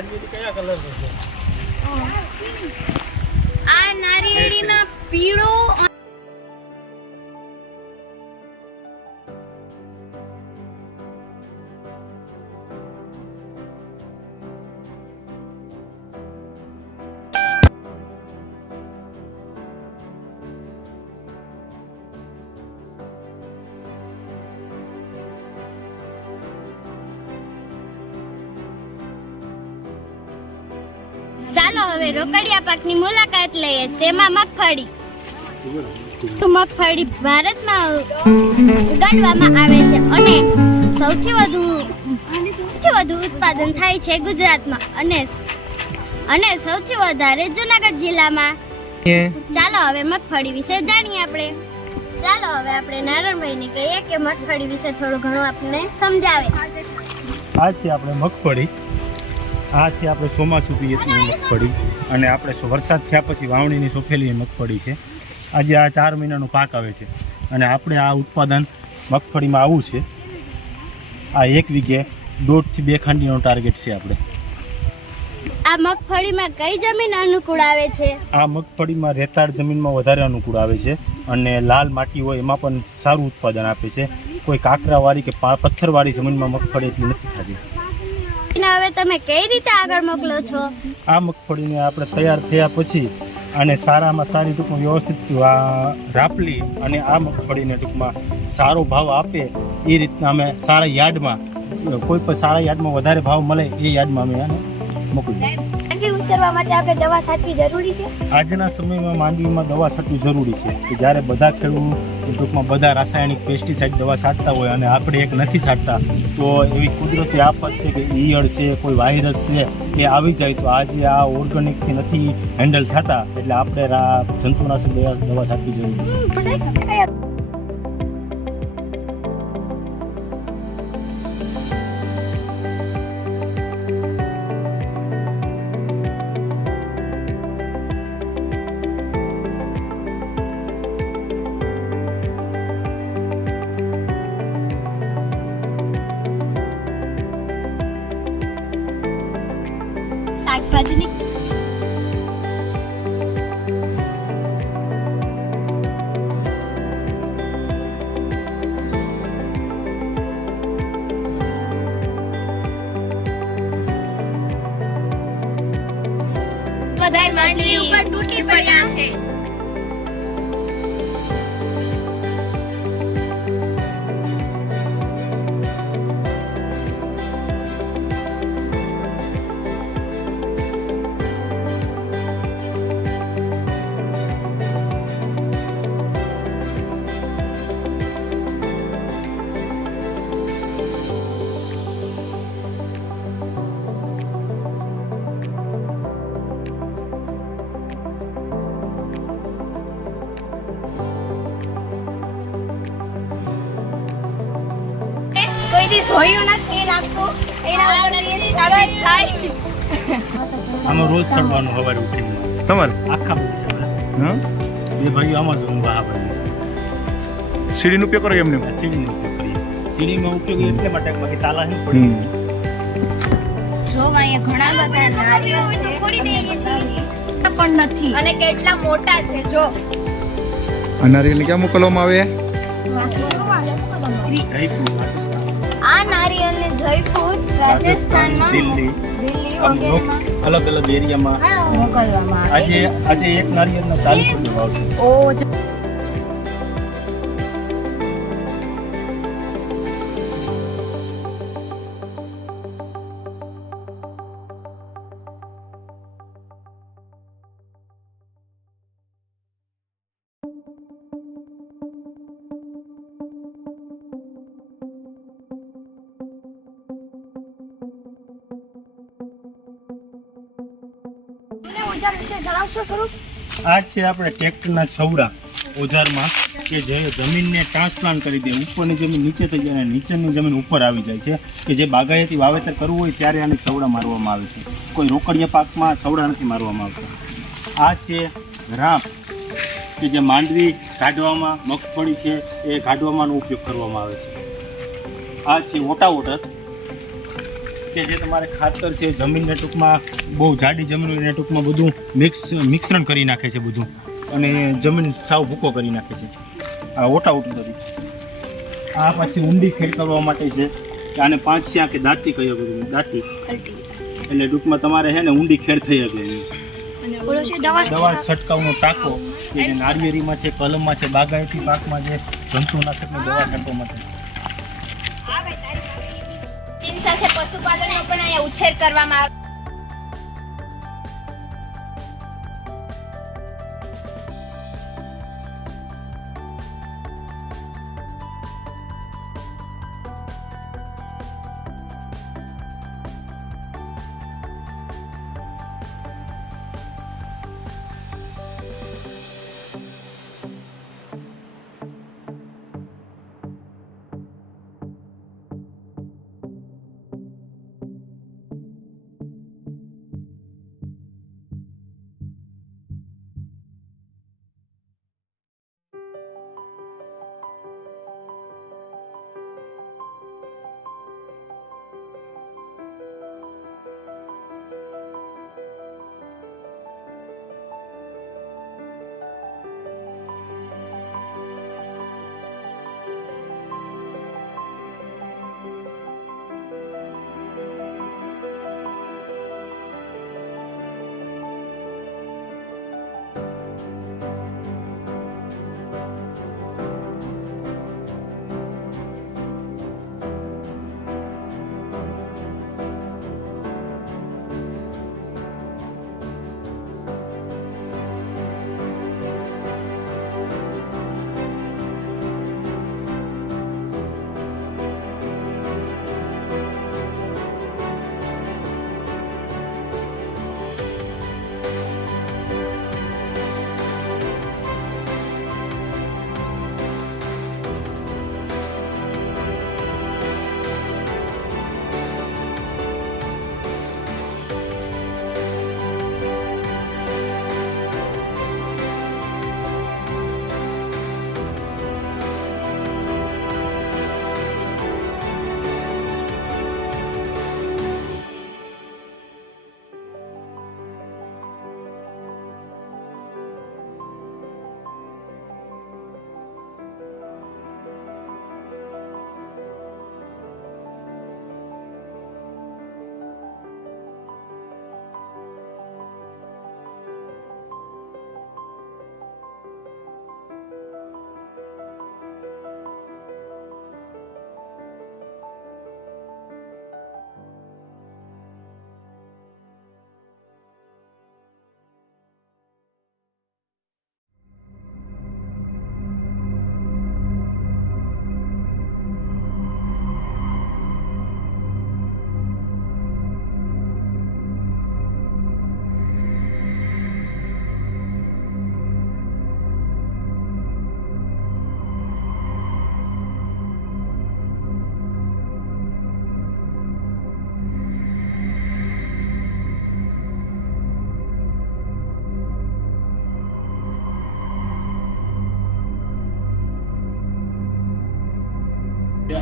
આ નારિયેળીના પીળો ચાલો હવે રોકડિયા પાકની મુલાકાત લઈએ. તેમાં મગફળી. મગફળી ભારતમાં ઉગાડવામાં આવે છે અને સૌથી વધુ ઉત્પાદન થાય છે ગુજરાતમાં અને સૌથી વધારે જૂનાગઢ જિલ્લામાં. ચાલો હવે મગફળી વિશે જાણીએ આપણે. ચાલો હવે આપણે નારણભાઈને કહીએ કે મગફળી વિશે થોડું ઘણું આપણને સમજાવે. આ છે આપણે મગફળી. આ છે આપણે ચોમાસું પિયતની મગફળી અને આપણે વરસાદ થયા પછી વાવણીની સોફેલી મગફળી છે. આજે આ 4 મહિનાનો પાક આવે છે અને આપણે આ ઉત્પાદન મગફળીમાં આવું છે. આ 1 વીઘે 1.5 થી 2 ખાંડીનો ટાર્ગેટ છે આપણે. આ મગફળીમાં કઈ જમીન અનુકૂળ આવે છે? આ મગફળીમાં રેતાળ જમીનમાં વધારે અનુકૂળ આવે છે અને લાલ માટી હોય એમાં પણ સારું ઉત્પાદન આપે છે. કોઈ કાંકરાવાળી કે પથ્થરવાળી જમીનમાં મગફળી એટલી નથી થતી. હવે તમે કઈ રીતે આગળ મોકલો છો? આ મગફળીને આપણે તૈયાર થયા પછી અને સારામાં સારી ટૂંકમાં વ્યવસ્થિત રાપલી અને આ મગફળીને ટૂંકમાં સારો ભાવ આપે એ રીતના અમે સારા યાર્ડમાં કોઈ પણ સારા યાર્ડમાં વધારે ભાવ મળે એ યાર્ડમાં અમે આને મોકલીએ. માંડવી ઉછેરવા માટે આપણે દવા છાંટવી જરૂરી છે? આજના સમયમાં માંડવીમાં દવા છાંટવી જરૂરી છે કે જ્યારે બધા ખેડૂત ટૂંકમાં બધા રાસાયણિક પેસ્ટિસાઇડ દવા છાંટતા હોય અને આપણે એક નથી છાંટતા તો એવી કુદરતી આફત છે કે ઈયળ છે, કોઈ વાયરસ છે એ આવી જાય તો આજે આ ઓર્ગેનિકથી નથી હેન્ડલ થતા એટલે આપણે જંતુનાશક દવા છાંટવી જરૂરી છે. શાકભાજીની બધાય માંડવી ઉપર તૂટી પડ્યા છે. જોયું નથી લાગતું એના વગર સાબિત થાય. આમાં રોજ સડવાનું સવારે ઉઠીને તમારે આખા દિવસે બે ભાઈઓ આમાં જ ઊંઘવા આવે. સીડીનો ઉપયોગ કરો એમને? સીડીનો ઉપયોગ કરીએ. સીડીમાં ઉપયોગ એટલે માટે કે તાલા નહીં પડી. જો અહીંયા ઘણા બધા નારિયેળ છે છોડી દઈએ છીએ પણ નથી અને કેટલા મોટા છે જો. આ નારિયેળને ક્યાં મોકલવામાં આવે? આ નારિયેળને જયપુર, રાજસ્થાનમાં, દિલ્હી વગેરેમાં અલગ અલગ એરિયામાં મોકલવામાં આવે. આજે એક નારિયેળના 40 રૂપિયા ભાવ છે. આ છે આપણે ટ્રેક્ટરના છવડા ઓજારમાં કે જે જમીનને ટ્રાન્સપ્લાન્ટ કરી દે. ઉપરની જમીન નીચે થઈ જાય અને નીચેની જમીન ઉપર આવી જાય છે કે જે બાગાયતી વાવેતર કરવું હોય ત્યારે આને છવડા મારવામાં આવે છે. કોઈ રોકડિયા પાકમાં છવડા નથી મારવામાં આવતા. આ છે રાપ કે જે માંડવી કાઢવામાં, મગફળી છે એ કાઢવામાં ઉપયોગ કરવામાં આવે છે. આ છે ઓટા ઓટર કે જે તમારે ખાતર છે જમીનને ટૂંકમાં બહુ જાડી જમીનને ટૂંકમાં બધું મિશ્રણ કરી નાખે છે બધું, અને જમીન સાવ ભૂકો કરી નાખે છે. આ ઓટા ઉટી બધી. આ પછી ઊંડી ખેડ કરવા માટે છે, કે આને 5 સ્યા કે દાંતી કહીએ બધું, દાંતી એટલે ટૂંકમાં તમારે છે ને ઊંડી ખેડ થઈ શકે. દવા છંટકાવનો ટાંકો કે જે નાળિયેરીમાં છે, કલમમાં છે, બાગાયતી પાકમાં જે જંતુનાશકની દવા છંટવા માટે. તેની સાથે પશુપાલનનો પણ અહીંયા ઉછેર કરવામાં આવે.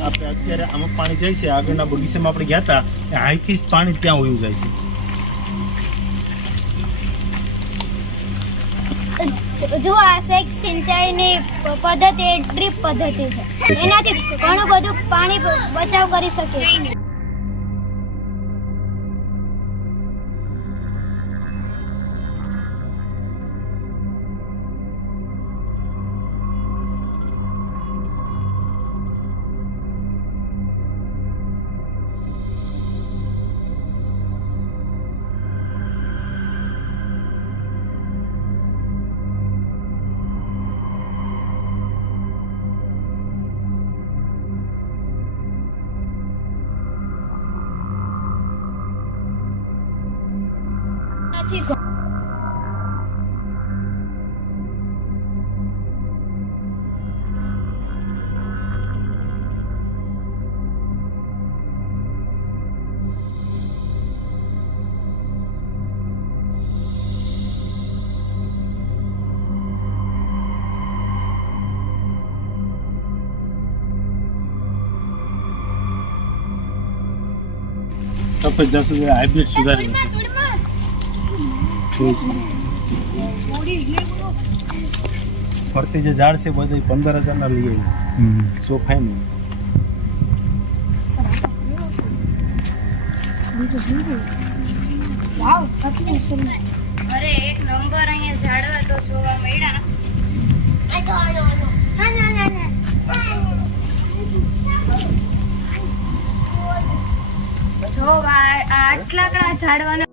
આપણે અત્યારે આમાં પાણી જાય છે, આગળના બગીચામાં આપણે ગયા હતા અહીંથી જ પાણી ત્યાં વયું જાય છે. જો આ શેક સિંચાઈની પદ્ધતિ ડ્રીપ પદ્ધતિ છે, એનાથી ઘણું બધું પાણી બચાવ કરી શકે છે. સફેદ જાસૂદ હાઇબ્રિડ સુધારી ફરતી જે ઝાડ છે બધા 15,000 લઈ આવી સોફાઈ નું અરે એક નંબર અહીંયા ઝાડવા તો જોવા મળ્યા. જો આટલા કડા ઝાડવાના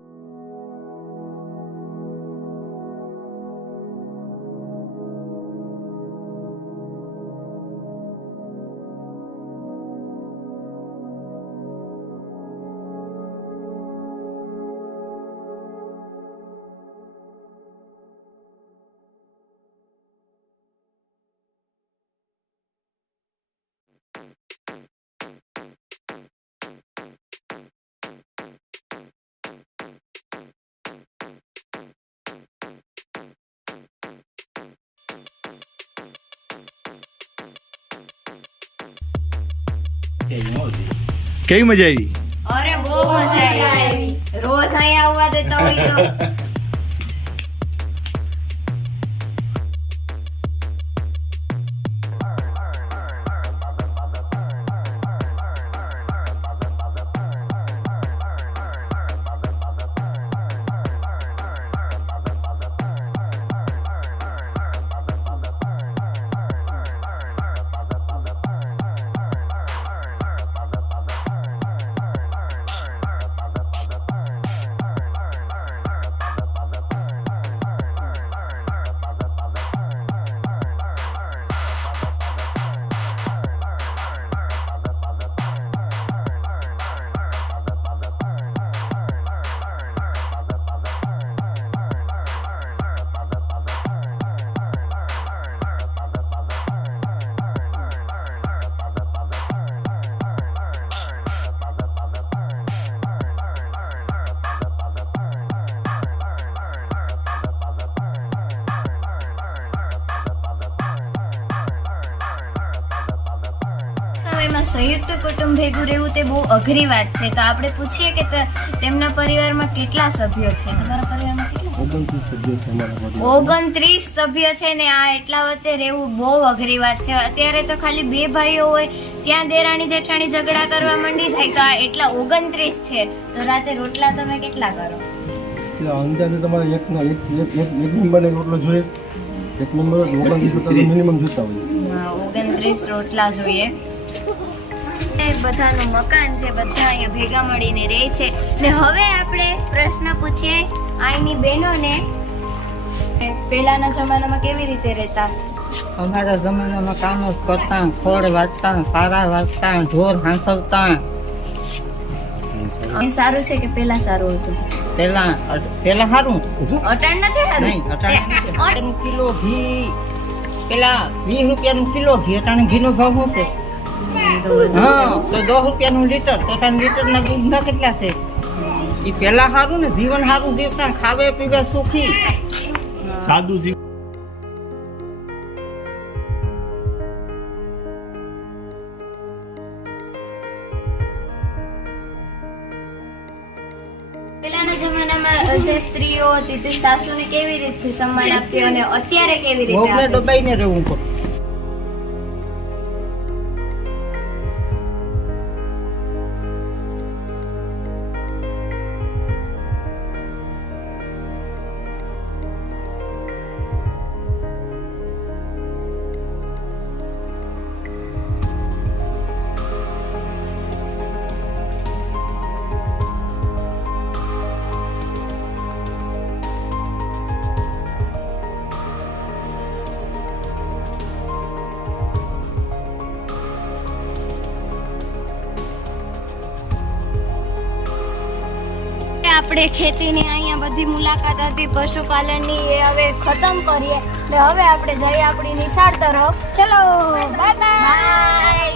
કેવી મજા આવી? અરે બહુ મજા આવી. રોજ અહીંયા આવવા દેતા હોય તો સંયુક્ત કુટુંબ ભેગું રહેવું તે બહુ અઘરી વાત છે. તો આપણે પૂછીએ કે તેમના પરિવારમાં કેટલા સભ્યો છે? તમારા પરિવારમાં કેટલા? 29 સભ્યો છે ને આ એટલા વચ્ચે રહેવું બહુ અઘરી વાત છે. અત્યારે તો ખાલી 2 ભાઈઓ હોય ત્યાં દેરાણી જેઠાણી ઝઘડા કરવા માંડી જાય તો આ એટલા 29 છે. તો રાતે રોટલા તમે કેટલા કરો? અંદાજે તમારે એક નંબરનો રોટલો જોઈએ. એક નંબર 29 મિનિમમ જોતા હોય. 29 રોટલા જોઈએ. બધાનું મકાન છે, બધા અહીંયા ભેગા મળીને રહે છે. ને હવે આપણે પ્રશ્ન પૂછીએ અહીંની બહેનોને પહેલાના જમાનામાં કેવી રીતે રહેતા? અમારા જમાનામાં કામ જ કરતા, ખોળ વાટતા, સારા વાટતા, ઢોર હાંસવતા. એ સારું છે કે પહેલા સારું હતું? પેલા સારું અટાણ નથી સારું? નહીં, અટાણે કિલો ઘી પેલા 20 રૂપિયાનું કિલો ઘી. અટાણે ઘીનો ભાવ શું છે? હા, તો 10 રૂપિયાનું લીટર. તો અટાણે લીટરના દૂધના કેટલા છે? એ પેલા સારું ને, જીવન સારું જીવતા, ખાવે પીવે સુખી, સાદું જીવન. પહેલાના જમાનામાં જે સ્ત્રીઓ હતી તે સાસુને કેવી રીતે સન્માન આપતી અને અત્યારે કેવી રીતે વહુને આપે છે? દબાઈને રહેવું પડે. આપણે ખેતીની અહીંયા બધી મુલાકાત હતી પશુપાલનની એ હવે ખતમ કરીએ એટલે હવે આપણે જઈએ આપણી નિશાળ તરફ. ચલો બાય બાય.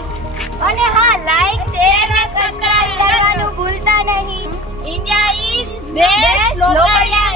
અને હા, લાઈક શેર અને સબસ્ક્રાઇબ કરવાનું ભૂલતા નહીં. India is best લોકડિયા.